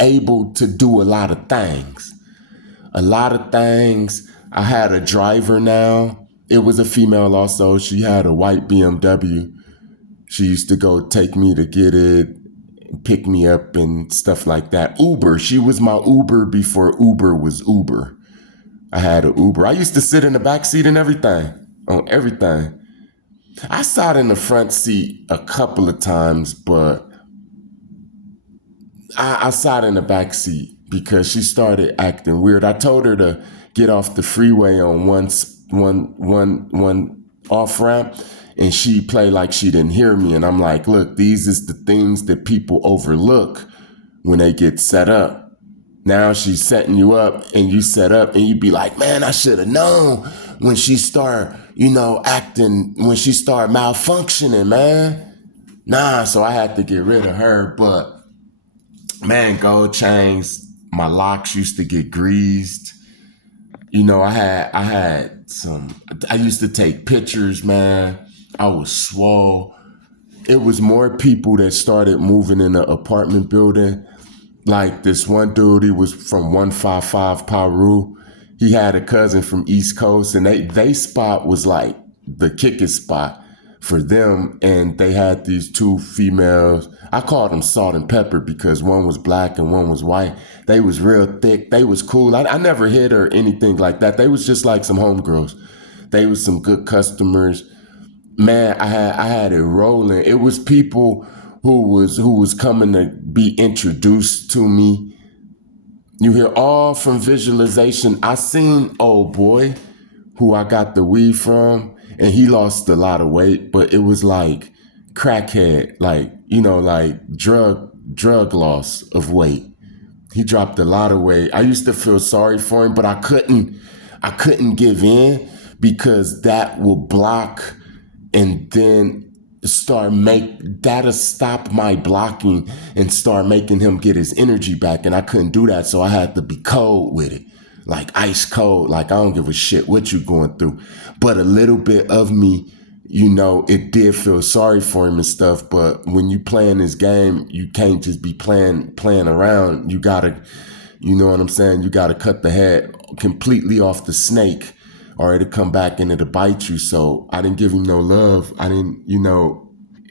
able to do a lot of things. A lot of things. I had a driver now. It was a female also. She had a white BMW. She used to go take me to get it, pick me up and stuff like that. Uber. She was my Uber before Uber was Uber. I had an Uber. I used to sit in the back seat and everything, on everything. I sat in the front seat a couple of times, but I sat in the back seat because she started acting weird. I told her to get off the freeway on one off ramp, and she played like she didn't hear me. And I'm like, look, these is the things that people overlook when they get set up. Now she's setting you up, and you set up, and you be like, man, I should have known when she start, acting, when she start malfunctioning, man. Nah, so I had to get rid of her. But man, gold chains, my locks used to get greased. I used to take pictures, man. I was swole. It was more people that started moving in the apartment building. Like this one dude, he was from 155 Paru. He had a cousin from East Coast, and they spot was like the kicking spot for them. And they had these two females. I called them salt and pepper because one was black and one was white. They was real thick. They was cool. I never hit or anything like that. They was just like some homegirls. They was some good customers. Man, I had it rolling. It was people who was coming to be introduced to me. You hear all from visualization. I seen old boy who I got the weed from, and he lost a lot of weight, but it was like crackhead, like drug loss of weight. He dropped a lot of weight. I used to feel sorry for him, but I couldn't give in because that will block and then that'll stop my blocking and start making him get his energy back. And I couldn't do that. So I had to be cold with it, like ice cold. Like, I don't give a shit what you're going through. But a little bit of me, it did feel sorry for him and stuff. But when you playing this game, you can't just be playing around. You gotta, you know what I'm saying? You gotta cut the head completely off the snake, or it'll come back and it'll bite you. So I didn't give him no love. I didn't,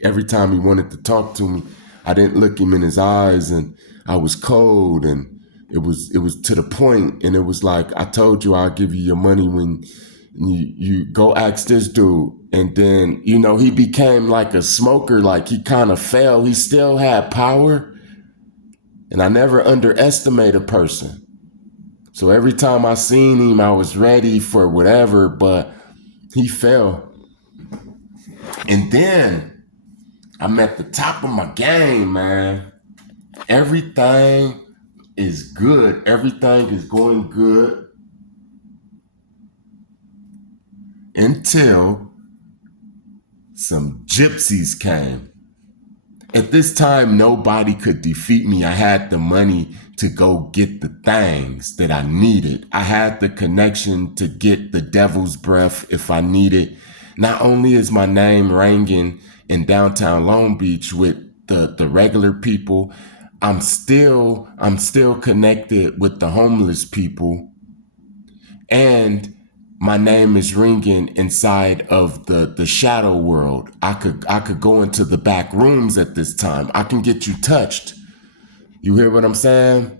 every time he wanted to talk to me, I didn't look him in his eyes, and I was cold, and it was to the point, and it was like, I told you I'll give you your money when you go ask this dude. And then, he became like a smoker, like he kind of fell. He still had power, and I never underestimate a person. So every time I seen him, I was ready for whatever, but he fell. And then I'm at the top of my game, man. Everything is good. Everything is going good until some gypsies came. At this time, nobody could defeat me. I had the money to go get the things that I needed. I had the connection to get the devil's breath if I needed. Not only is my name ringing in downtown Long Beach with the regular people, I'm still connected with the homeless people, and my name is ringing inside of the shadow world. I could go into the back rooms at this time. I can get you touched. You hear what I'm saying?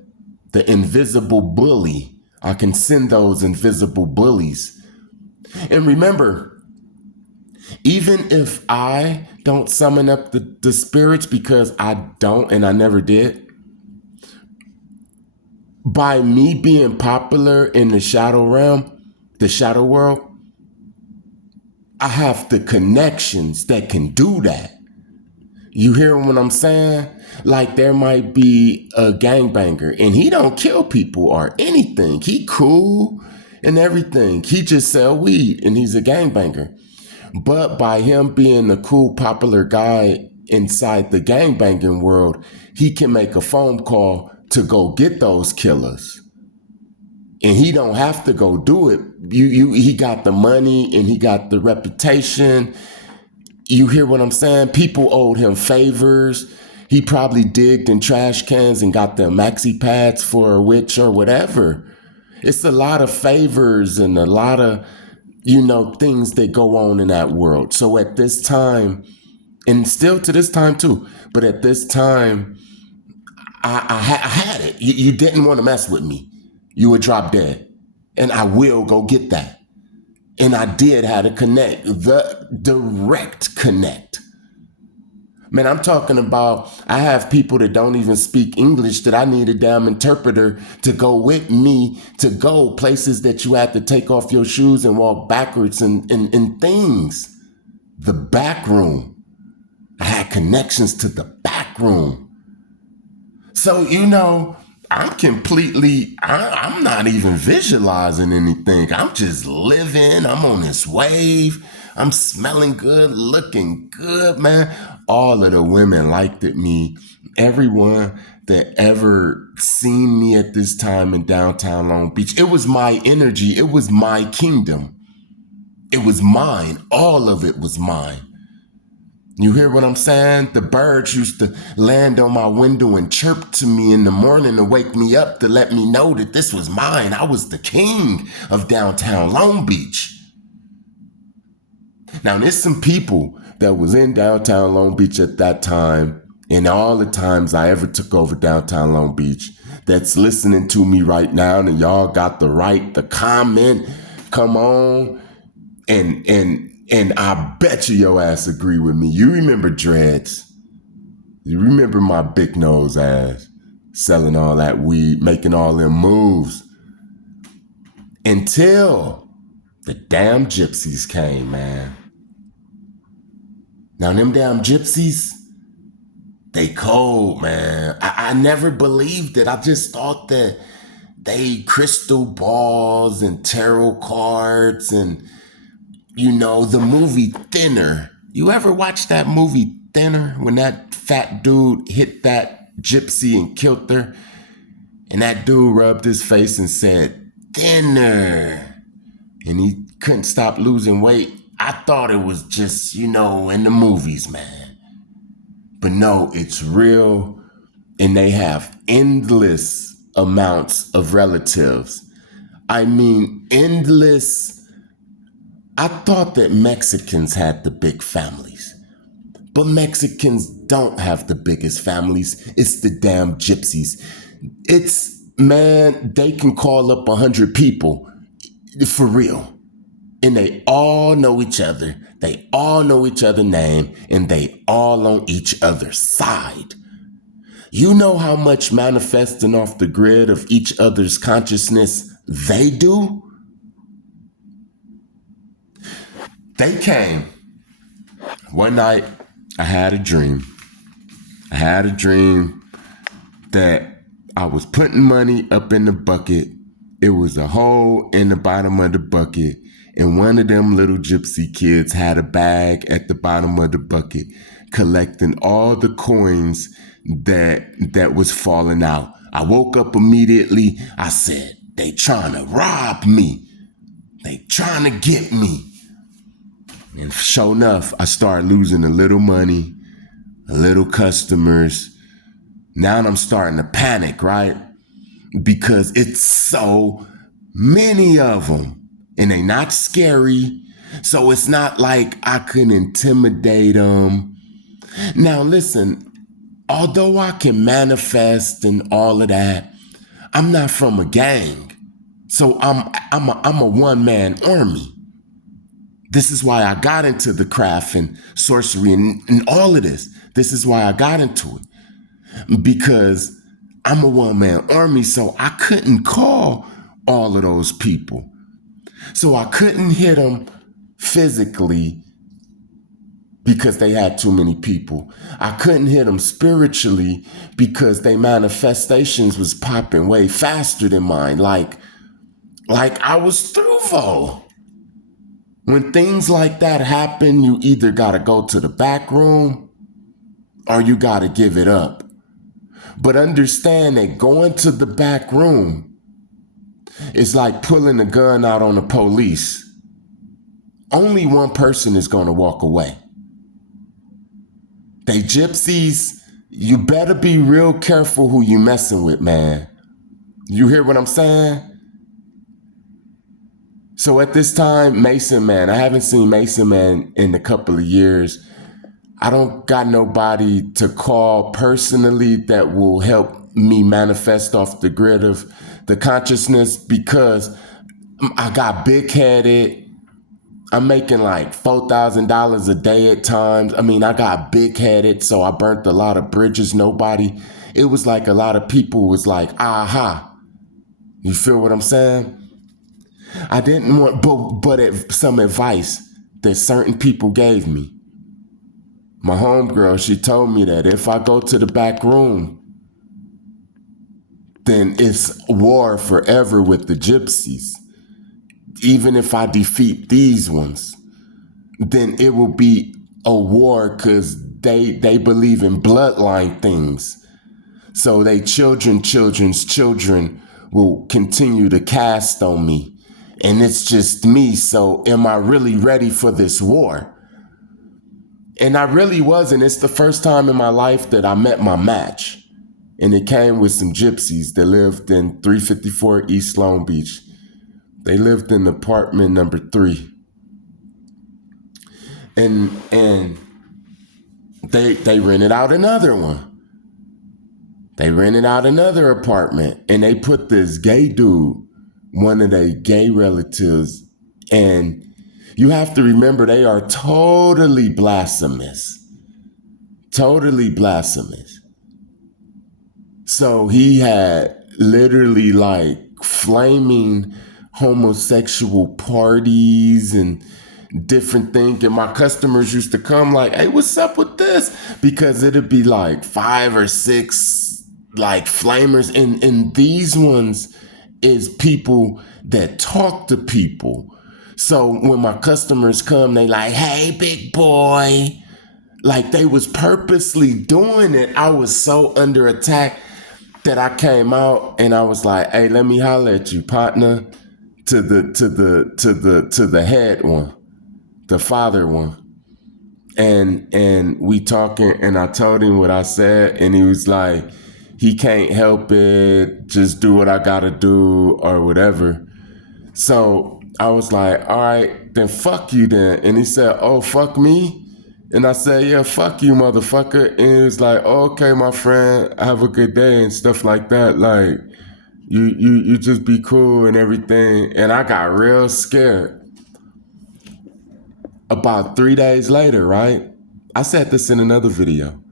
The invisible bully. I can send those invisible bullies. And remember, even if I don't summon up the spirits, because I don't and I never did, by me being popular in the shadow realm, the shadow world, I have the connections that can do that. You hear what I'm saying? Like there might be a gangbanger and he don't kill people or anything. He cool and everything. He just sell weed and he's a gangbanger. But by him being the cool, popular guy inside the gangbanging world, he can make a phone call to go get those killers. And he don't have to go do it. He got the money and he got the reputation. You hear what I'm saying? People owed him favors. He probably digged in trash cans and got the maxi pads for a witch or whatever. It's a lot of favors and a lot of, things that go on in that world. So at this time, and still to this time too, but at this time, I had it. You didn't want to mess with me. You would drop dead. And I will go get that. And I did have to connect, the direct connect. Man, I'm talking about, I have people that don't even speak English that I need a damn interpreter to go with me to go places that you have to take off your shoes and walk backwards and things. The back room. I had connections to the back room. So, I'm not even visualizing anything. I'm just living. I'm on this wave. I'm smelling good, looking good, man. All of the women liked me. Everyone that ever seen me at this time in downtown Long Beach, it was my energy. It was my kingdom. It was mine. All of it was mine. You hear what I'm saying? The birds used to land on my window and chirp to me in the morning to wake me up to let me know that this was mine. I was the king of downtown Long Beach. Now, there's some people that was in downtown Long Beach at that time, and all the times I ever took over downtown Long Beach, that's listening to me right now, and y'all got the right to comment. Come on. And I bet you your ass agree with me. You remember dreads. You remember my big nose ass selling all that weed, making all them moves. Until the damn gypsies came, man. Now them damn gypsies, they cold, man. I never believed it. I just thought that they crystal balls and tarot cards and the movie Thinner. You ever watch that movie Thinner when that fat dude hit that gypsy and killed her? And that dude rubbed his face and said, Thinner. And he couldn't stop losing weight. I thought it was just, in the movies, man. But no, it's real. And they have endless amounts of relatives. I mean, endless. I thought that Mexicans had the big families, but Mexicans don't have the biggest families. It's the damn gypsies. They can call up 100 people for real. And they all know each other. They all know each other's name and they all on each other's side. You know how much manifesting off the grid of each other's consciousness they do? They came. One night, I had a dream. I had a dream that I was putting money up in the bucket. It was a hole in the bottom of the bucket. And one of them little gypsy kids had a bag at the bottom of the bucket, collecting all the coins that was falling out. I woke up immediately. I said, they trying to rob me. They trying to get me. And sure enough, I started losing a little money, a little customers. Now I'm starting to panic, right? Because it's so many of them. And they not scary. So it's not like I can intimidate them. Now listen, although I can manifest and all of that, I'm not from a gang. So I'm a one-man army. This is why I got into the craft and sorcery and all of this. This is why I got into it. Because I'm a one-man army, so I couldn't call all of those people. So I couldn't hit them physically because they had too many people. I couldn't hit them spiritually because their manifestations was popping way faster than mine. Like I was through. When things like that happen, you either gotta go to the back room or you gotta give it up. But understand that going to the back room is like pulling a gun out on the police. Only one person is gonna walk away. They gypsies, you better be real careful who you messing with, man. You hear what I'm saying? So at this time, Mason Man, I haven't seen Mason Man in a couple of years. I don't got nobody to call personally that will help me manifest off the grid of the consciousness because I got big-headed. I'm making like $4,000 a day at times. I mean, I got big-headed, so I burnt a lot of bridges. It was like a lot of people was like, aha. You feel what I'm saying? I didn't want, but some advice that certain people gave me. My homegirl, she told me that if I go to the back room, then it's war forever with the gypsies. Even if I defeat these ones, then it will be a war because they believe in bloodline things. So they children's children will continue to cast on me. And it's just me, so am I really ready for this war? And I really wasn't. It's the first time in my life that I met my match. And it came with some gypsies that lived in 354 East Long Beach. They lived in apartment number 3. And they rented out another one. They rented out another apartment. And they put this gay dude, one of their gay relatives, and you have to remember they are totally blasphemous. Totally blasphemous. So he had literally like flaming homosexual parties and different things. And my customers used to come like, hey, what's up with this? Because it'd be like 5 or 6 like flamers. And these ones is people that talk to people. So when my customers come, they like, hey, big boy. Like they was purposely doing it. I was so under attack that I came out and I was like, hey, let me holler at you, partner, to the head one, the father one. And we talking and I told him what I said and he was like, he can't help it, just do what I gotta do or whatever. So I was like, all right, then fuck you then. And he said, oh, fuck me? And I said, yeah, fuck you, motherfucker. And he was like, oh, okay, my friend, have a good day and stuff like that. Like, you just be cool and everything. And I got real scared. About 3 days later, right? I said this in another video.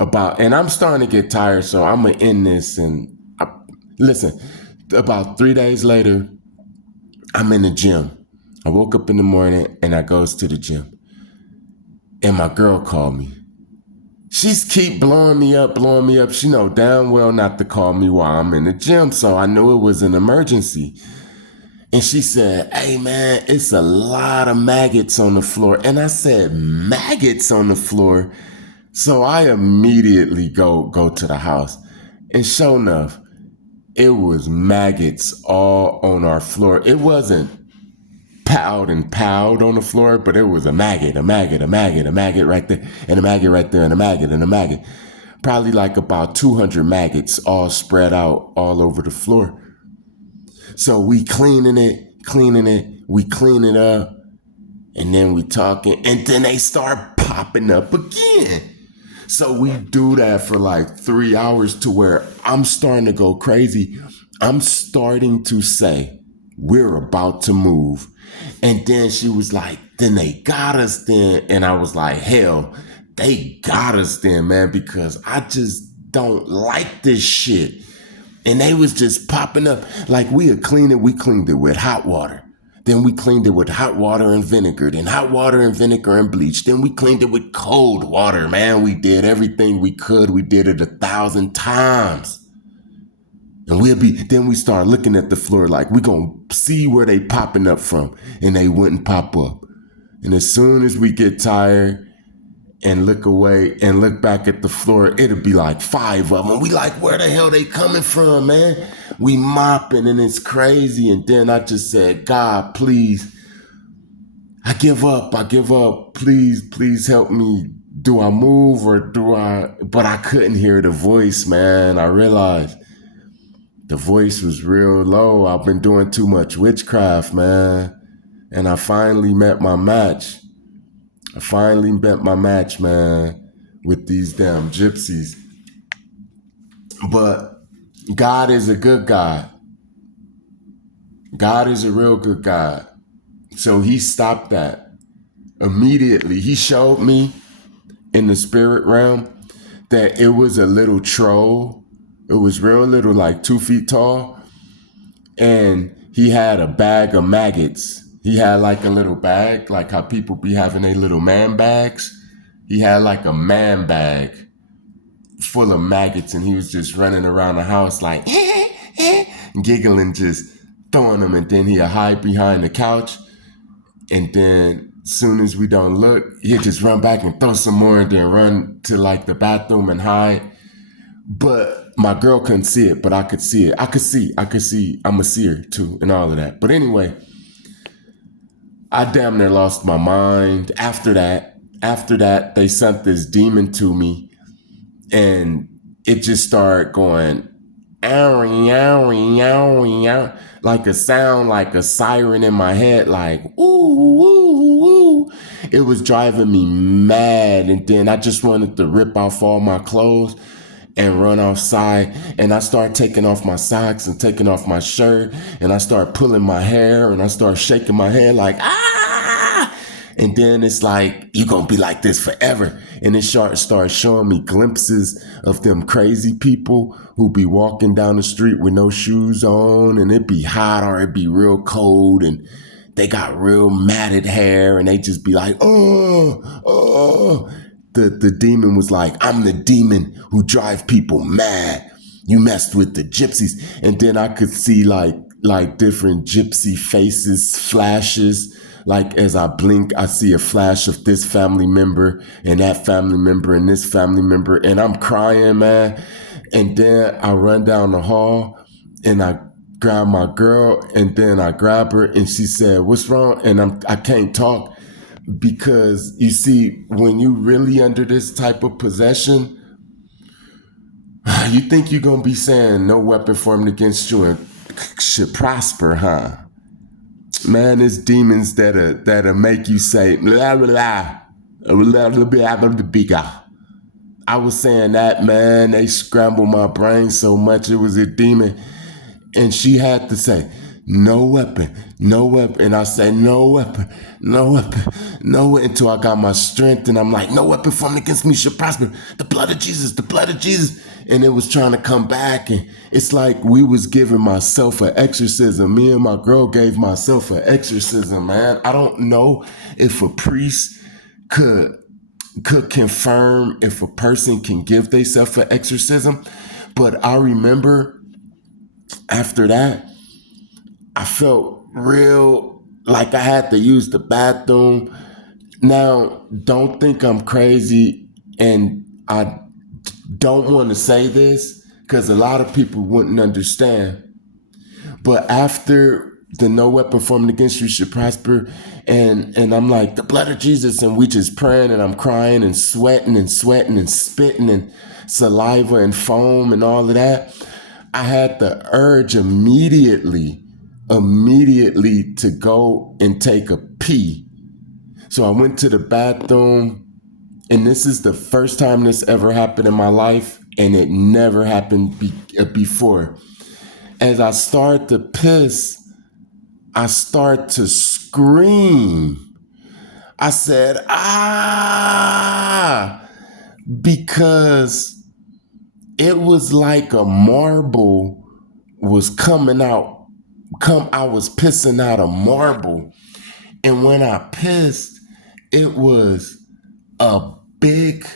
and I'm starting to get tired, so I'm gonna end this. And listen, about 3 days later, I'm in the gym. I woke up in the morning and I goes to the gym, and my girl called me. She's keep blowing me up, blowing me up. She know damn well not to call me while I'm in the gym, so I knew it was an emergency. And she said, "Hey man, it's a lot of maggots on the floor." And I said, "Maggots on the floor?" So I immediately go to the house. And sure enough, it was maggots all on our floor. It wasn't piled on the floor, but it was a maggot right there, and a maggot right there, and a maggot, and a maggot. Probably like about 200 maggots all spread out all over the floor. So we cleaning it, we clean it up, and then we talking, and then they start popping up again. So we do that for like 3 hours to where I'm starting to go crazy. I'm starting to say, we're about to move. And then she was like, then they got us then. And I was like, hell, they got us then, man, because I just don't like this shit. And they was just popping up. Like we cleaned it with hot water. Then we cleaned it with hot water and vinegar, then hot water and vinegar and bleach. Then we cleaned it with cold water, man. We did everything we could. We did it 1,000 times. And then we start looking at the floor like we gonna see where they popping up from. And they wouldn't pop up. And as soon as we get tired and look away and look back at the floor, it'll be like 5 of them. We like, where the hell they coming from, man? We mopping and it's crazy. And then I just said, God, please, I give up. Please help me. Do I move or do I? But I couldn't hear the voice, man. I realized the voice was real low. I've been doing too much witchcraft, man. And I finally met my match. Man, with these damn gypsies. But God is a good God. God is a real good God. So he stopped that immediately. He showed me in the spirit realm that it was a little troll. It was real little, like 2 feet tall. And he had a bag of maggots. He had like a little bag, like how people be having their little man bags. He had like a man bag full of maggots, and he was just running around the house like giggling, just throwing them, and then he'll hide behind the couch, and then as soon as we don't look, he'll just run back and throw some more, and then run to like the bathroom and hide. But my girl couldn't see it, but I could see it. I could see. I'm a seer too, and all of that. But anyway, I damn near lost my mind. After that, they sent this demon to me, and it just started going, owie, owie, owie, owie, like a sound, like a siren in my head, like, ooh, ooh, ooh. It was driving me mad, and then I just wanted to rip off all my clothes and run outside. And I start taking off my socks and taking off my shirt, and I start pulling my hair, and I start shaking my head like, ah! And then it's like, you gonna be like this forever. And it starts showing me glimpses of them crazy people who be walking down the street with no shoes on, and it be hot or it be real cold, and they got real matted hair, and they just be like, oh. The demon was like, I'm the demon who drive people mad. You messed with the gypsies. And then I could see like different gypsy faces, flashes. Like as I blink, I see a flash of this family member and that family member and this family member. And I'm crying, man. And then I run down the hall and I grab my girl, and then I grab her, and she said, what's wrong? And I can't talk. Because you see, when you really under this type of possession, you think you're going to be saying no weapon formed against you should prosper, huh? Man, it's demons that'll make you say, blah, blah, blah, blah, blah, blah. I was saying that, man, they scrambled my brain so much. It was a demon. And she had to say, no weapon, no weapon. And I say, no weapon, no weapon, no weapon, until I got my strength. And I'm like, no weapon formed against me shall prosper. The blood of Jesus, the blood of Jesus. And it was trying to come back. And it's like we was giving myself an exorcism. Me and my girl gave myself an exorcism, man. I don't know if a priest could confirm if a person can give themselves an exorcism. But I remember after that, I felt real like I had to use the bathroom. Now, don't think I'm crazy, and I don't want to say this because a lot of people wouldn't understand. But after the no weapon formed against you should prosper, and I'm like, the blood of Jesus, and we just praying, and I'm crying and sweating and spitting and saliva and foam and all of that. I had the urge immediately to go and take a pee. So I went to the bathroom, and this is the first time this ever happened in my life, and it never happened before. As I start to piss, I start to scream. I said, ah, because it was like a marble was coming out. I was pissing out a marble. And when I pissed, it was a big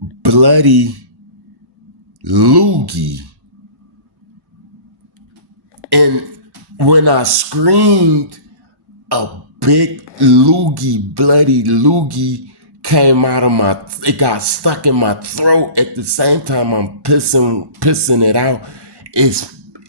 bloody loogie. And when I screamed, a big bloody loogie came out of it got stuck in my throat. At the same time I'm pissing it out.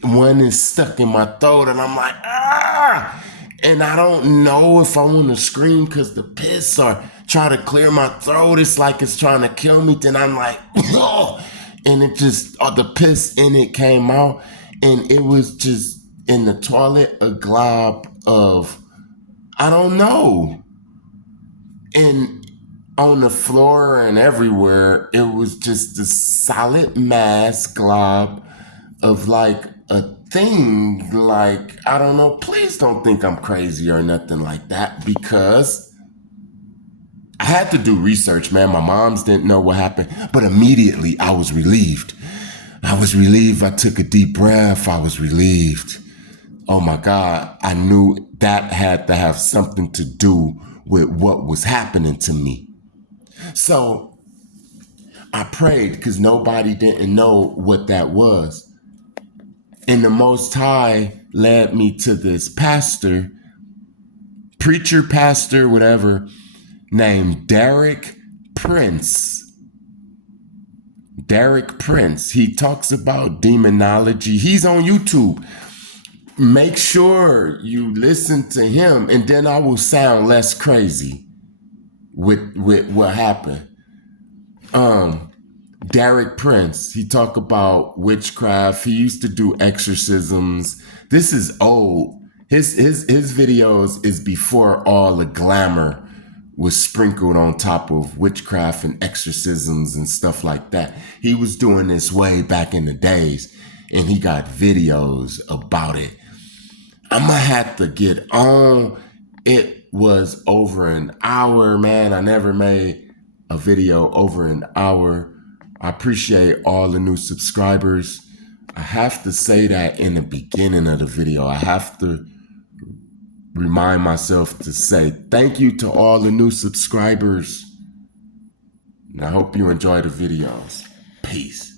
One is stuck in my throat, and I'm like, ah! And I don't know if I want to scream because the piss or try to clear my throat. It's like it's trying to kill me. Then I'm like, oh! And it just, the piss in it came out, and it was just in the toilet, a glob of, I don't know. And on the floor and everywhere, it was just a solid mass glob of like a thing, like, I don't know. Please don't think I'm crazy or nothing like that, because I had to do research, man. My moms didn't know what happened, but immediately I was relieved. I took a deep breath. I was relieved. Oh my God. I knew that had to have something to do with what was happening to me. So I prayed because nobody didn't know what that was. And the Most High led me to this preacher, pastor, whatever, named Derek Prince. Derek Prince. He talks about demonology. He's on YouTube. Make sure you listen to him, and then I will sound less crazy with what happened. Derek Prince, he talk about witchcraft. He used to do exorcisms. This is old. His videos is before all the glamour was sprinkled on top of witchcraft and exorcisms and stuff like that. He was doing this way back in the days, and he got videos about it. I'm gonna have to get on. It was over an hour, man. I never made a video over an hour. I appreciate all the new subscribers. I have to say that in the beginning of the video. I have to remind myself to say thank you to all the new subscribers. And I hope you enjoy the videos. Peace.